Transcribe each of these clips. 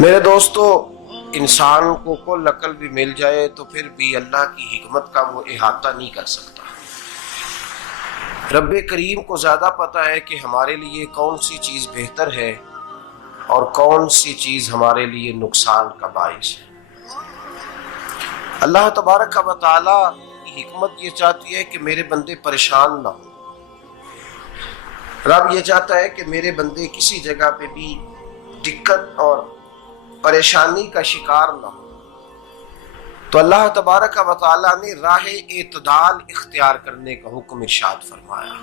میرے دوستو، انسان کو کل عقل بھی مل جائے تو پھر بھی اللہ کی حکمت کا وہ احاطہ نہیں کر سکتا۔ رب کریم کو زیادہ پتہ ہے کہ ہمارے لیے کون سی چیز بہتر ہے اور کون سی چیز ہمارے لیے نقصان کا باعث ہے۔ اللہ تبارک و تعالی کی حکمت یہ چاہتی ہے کہ میرے بندے پریشان نہ ہوں۔ رب یہ چاہتا ہے کہ میرے بندے کسی جگہ پہ بھی دقت اور پریشانی کا شکار نہ ہو، تو اللہ تبارک و تعالی نے راہ اعتدال اختیار کرنے کا حکم ارشاد فرمایا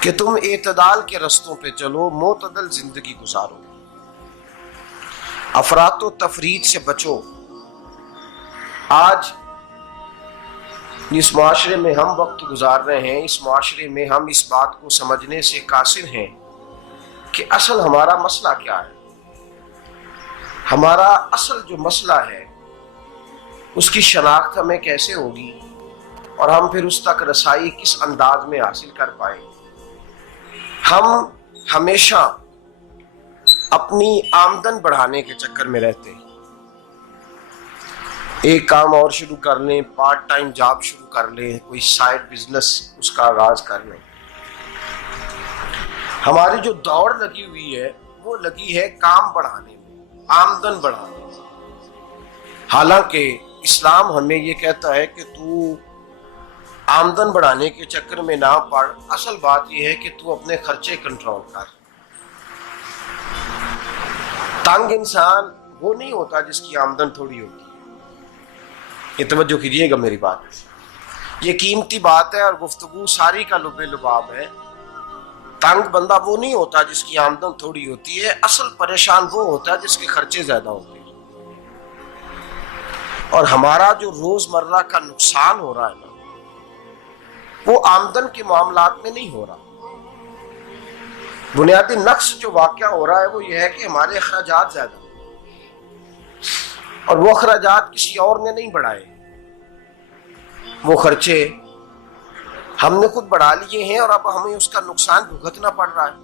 کہ تم اعتدال کے رستوں پہ چلو، معتدل زندگی گزارو، افراط و تفریط سے بچو۔ آج جس معاشرے میں ہم وقت گزار رہے ہیں، اس معاشرے میں ہم اس بات کو سمجھنے سے قاصر ہیں کہ اصل ہمارا مسئلہ کیا ہے۔ ہمارا اصل جو مسئلہ ہے اس کی شناخت ہمیں کیسے ہوگی اور ہم پھر اس تک رسائی کس انداز میں حاصل کر پائیں۔ ہم ہمیشہ اپنی آمدن بڑھانے کے چکر میں رہتے ہیں، ایک کام اور شروع کر لیں، پارٹ ٹائم جاب شروع کر لیں، کوئی سائیڈ بزنس اس کا آغاز کر لیں۔ ہماری جو دوڑ لگی ہوئی ہے وہ لگی ہے کام بڑھانے میں، آمدن بڑھانے میں، حالانکہ اسلام ہمیں یہ کہتا ہے کہ تو آمدن بڑھانے کے چکر میں نہ پڑ، اصل بات یہ ہے کہ تو اپنے خرچے کنٹرول کر۔ تنگ انسان وہ نہیں ہوتا جس کی آمدن تھوڑی ہوتی ہے، یہ توجہ کیجیے گا میری بات، یہ قیمتی بات ہے اور گفتگو ساری کا لب لباب ہے۔ تنگ بندہ وہ نہیں ہوتا جس کی آمدن تھوڑی ہوتی ہے، اصل پریشان وہ ہوتا ہے جس کے خرچے زیادہ ہوتے ہیں۔ اور ہمارا جو روزمرہ کا نقصان ہو رہا ہے نا، وہ آمدن کے معاملات میں نہیں ہو رہا۔ بنیادی نقص جو واقعہ ہو رہا ہے وہ یہ ہے کہ ہمارے اخراجات زیادہ ہیں، اور وہ اخراجات کسی اور نے نہیں بڑھائے، وہ خرچے ہم نے خود بڑھا لیے ہیں اور اب ہمیں اس کا نقصان بھگتنا پڑ رہا ہے۔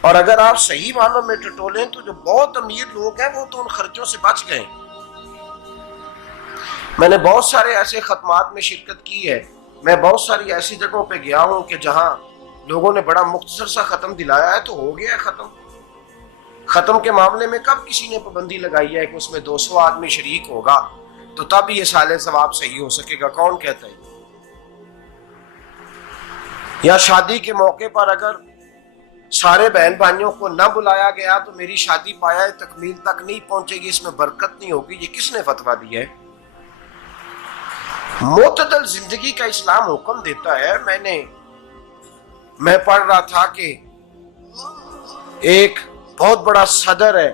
اور اگر آپ صحیح معنوں میں ٹٹولیں تو جو بہت امیر لوگ ہیں وہ تو ان خرچوں سے بچ گئے۔ میں نے بہت سارے ایسے ختمات میں شرکت کی ہے، میں بہت ساری ایسی جگہوں پہ گیا ہوں کہ جہاں لوگوں نے بڑا مختصر سا ختم دلایا ہے تو ہو گیا ہے ختم۔ ختم کے معاملے میں کب کسی نے پابندی لگائی ہے کہ اس میں 200 آدمی شریک ہوگا تو تب یہ سال ثواب صحیح ہو سکے گا؟ کون کہتا ہے؟ یا شادی کے موقع پر اگر سارے بہن بھائیوں کو نہ بلایا گیا تو میری شادی پایہ تکمیل تک نہیں پہنچے گی، اس میں برکت نہیں ہوگی، یہ کس نے فتویٰ دیا ہے؟ معتدل زندگی کا اسلام حکم دیتا ہے۔ میں پڑھ رہا تھا کہ ایک بہت بڑا صدر ہے،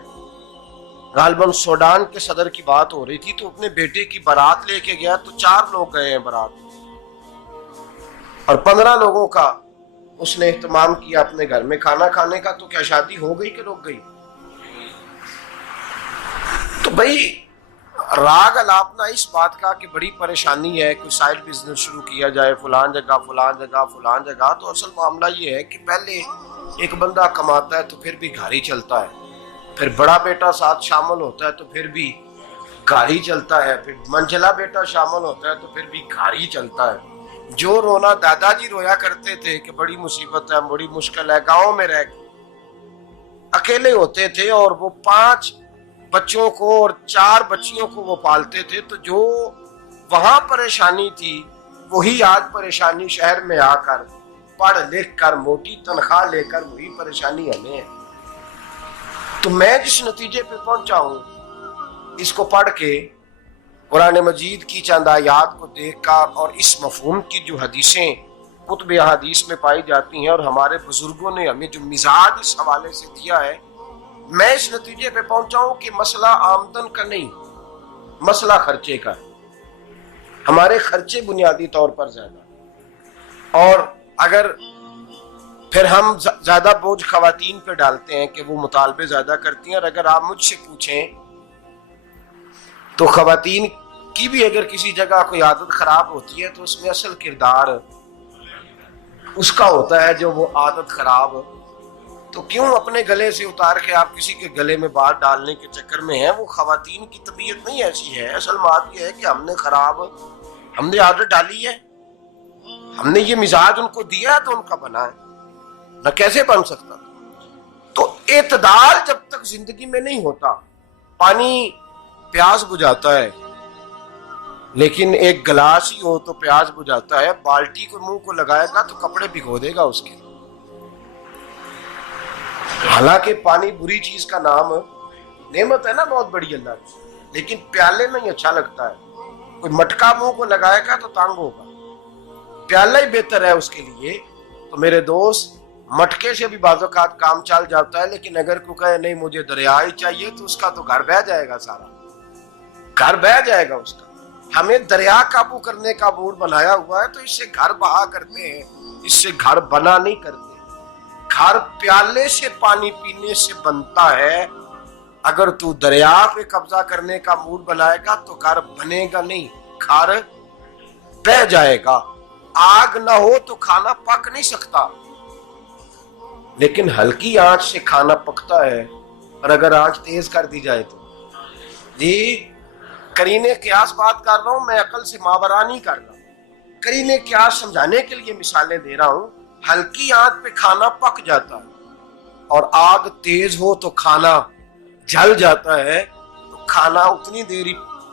غالباً سوڈان کے صدر کی بات ہو رہی تھی، تو اپنے بیٹے کی بارات لے کے گیا تو 4 لوگ گئے ہیں بارات، اور 15 لوگوں کا اس نے اہتمام کیا اپنے گھر میں کھانا کھانے کا۔ تو کیا شادی ہو گئی کہ رک گئی؟ تو بھائی راگ الاپنا اس بات کا کہ بڑی پریشانی ہے، کوئی سائیڈ بزنس شروع کیا جائے فلان جگہ فلان جگہ فلان جگہ، تو اصل معاملہ یہ ہے کہ پہلے ایک بندہ کماتا ہے تو پھر بھی گھر ہی چلتا ہے، پھر بڑا بیٹا ساتھ شامل ہوتا ہے تو پھر بھی گھر ہی چلتا ہے، پھر منجلا بیٹا شامل ہوتا ہے تو پھر بھی گھر ہی چلتا ہے۔ جو رونا دادا جی رویا کرتے تھے کہ بڑی مصیبت ہے، بڑی مشکل ہے، گاؤں میں رہ اکیلے ہوتے تھے اور وہ 5 بچوں کو اور 4 بچیوں کو وہ پالتے تھے، تو جو وہاں پریشانی تھی وہی آج پریشانی شہر میں آ کر پڑھ لکھ کر موٹی تنخواہ لے کر وہی پریشانی ہمیں ہے۔ تو میں جس نتیجے پہ پہنچا ہوں اس کو پڑھ کے، قرآن مجید کی چند آیات کو دیکھ کر اور اس مفہوم کی جو حدیثیں کتب احادیث میں پائی جاتی ہیں اور ہمارے بزرگوں نے ہمیں جو مزاج اس حوالے سے دیا ہے، میں اس نتیجے پہ پہنچا ہوں کہ مسئلہ آمدن کا نہیں، مسئلہ خرچے کا ہے۔ ہمارے خرچے بنیادی طور پر زیادہ، اور اگر پھر ہم زیادہ بوجھ خواتین پہ ڈالتے ہیں کہ وہ مطالبے زیادہ کرتی ہیں، اور اگر آپ مجھ سے پوچھیں تو خواتین کی بھی اگر کسی جگہ کوئی عادت خراب ہوتی ہے تو اس میں اصل کردار اس کا ہوتا ہے جو وہ عادت خراب تو کیوں اپنے گلے سے اتار کے آپ کسی کے گلے میں بات ڈالنے کے چکر میں ہیں؟ وہ خواتین کی طبیعت نہیں ایسی ہے. اصل بات یہ ہے کہ ہم نے عادت ڈالی ہے، ہم نے یہ مزاج ان کو دیا تو ان کا بنا ہے، نہ کیسے بن سکتا. تو اعتدال جب تک زندگی میں نہیں ہوتا، پانی پیاس بجھاتا ہے لیکن ایک گلاس ہی ہو تو پیاس بجھاتا ہے، بالٹی کو منہ کو لگائے گا تو کپڑے بھگو دے گا اس کے. حالانکہ پانی بری چیز کا نام نعمت ہے نا بہت بڑی اللہ کی، لیکن پیالے میں ہی اچھا لگتا ہے. کوئی مٹکا منہ کو لگائے گا تو تانگ ہوگا، پیالہ ہی بہتر ہے اس کے لیے. تو میرے دوست، مٹکے سے بھی بعض اوقات کام چل جاتا ہے، لیکن اگر کوئی کہے نہیں مجھے دریا ہی چاہیے تو اس کا تو گھر بہ جائے گا، سارا گھر بہ جائے گا اس کا. ہمیں دریا قابو کرنے کا موڈ بنایا ہوا ہے تو اس سے گھر بہا کرتے ہیں، اس سے گھر بنا نہیں کرتے. گھر پیالے سے پانی پینے سے بنتا ہے. اگر تو دریا پہ قبضہ کرنے کا موڈ بنائے گا تو گھر بنے گا نہیں، گھر بہ جائے گا. آگ نہ ہو تو کھانا پک نہیں سکتا، لیکن ہلکی آنچ سے کھانا پکتا ہے. اور اگر آنچ تیز کر دی جائے تو جی قرینے قیاس بات کر رہا ہوں، میں عقل سے ماورا نہیں کر رہا. قرینے قیاس سمجھانے کے لیے مثالیں دے رہا ہوں. ہلکی آنچ پہ کھانا پک جاتا ہے اور آگ تیز ہو تو کھانا جل جاتا ہے. تو کھانا اتنی دیر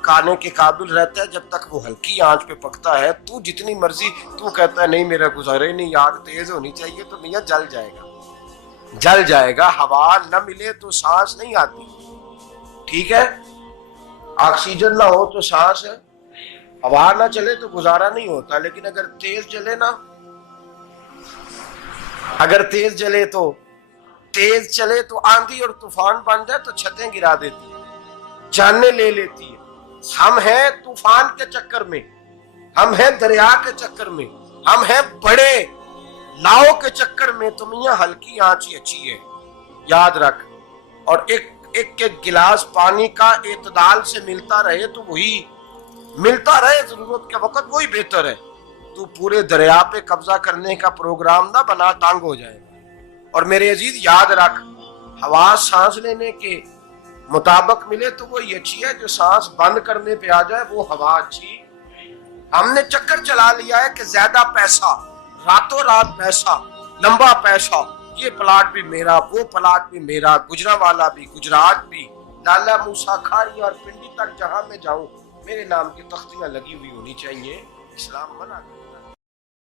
کھانے کے قابل رہتا ہے جب تک وہ ہلکی آنچ پہ پکتا ہے. تو جتنی مرضی تو کہتا ہے نہیں میرا گزارے نہیں، آگ تیز ہونی چاہیے، تو میاں جل جائے گا، جل جائے گا. ہوا نہ ملے تو سانس نہیں آتی، ٹھیک ہے؟ آکسیجن نہ ہو تو سانس ہے، ہوا نہ چلے تو گزارا نہیں ہوتا. لیکن اگر تیز جلے نا، اگر تیز جلے تو تیز چلے تو آندھی اور طوفان بن جائے تو چھتیں گرا دیتی ہے، جانیں لے لیتی ہے. ہم ہیں طوفان کے چکر میں، ہم ہیں دریا کے چکر میں، ہم ہیں بڑے لاؤ کے چکر میں. تو میاں ہلکی آنچ ہی اچھی ہے، یاد رکھ. اور ایک گلاس پانی کا اعتدال سے ملتا رہے تو وہی ملتا رہے، ضرورت کے وقت وہی بہتر ہے. تو پورے دریا پہ قبضہ کرنے کا پروگرام نہ بنا، تانگ ہو جائے گا. اور میرے عزیز یاد رکھ، ہوا سانس لینے کے مطابق ملے تو وہی اچھی ہے، جو سانس بند کرنے پہ آ جائے وہ ہوا اچھی. ہم نے چکر چلا لیا ہے کہ زیادہ پیسہ، راتوں رات پیسہ، لمبا پیسہ، یہ پلاٹ بھی میرا، وہ پلاٹ بھی میرا، گجرانوالا بھی، گجرات بھی، لالا موسیٰ کھاری اور پنڈی تک جہاں میں جاؤں میرے نام کی تختیاں لگی ہوئی ہونی چاہیے. اسلام منع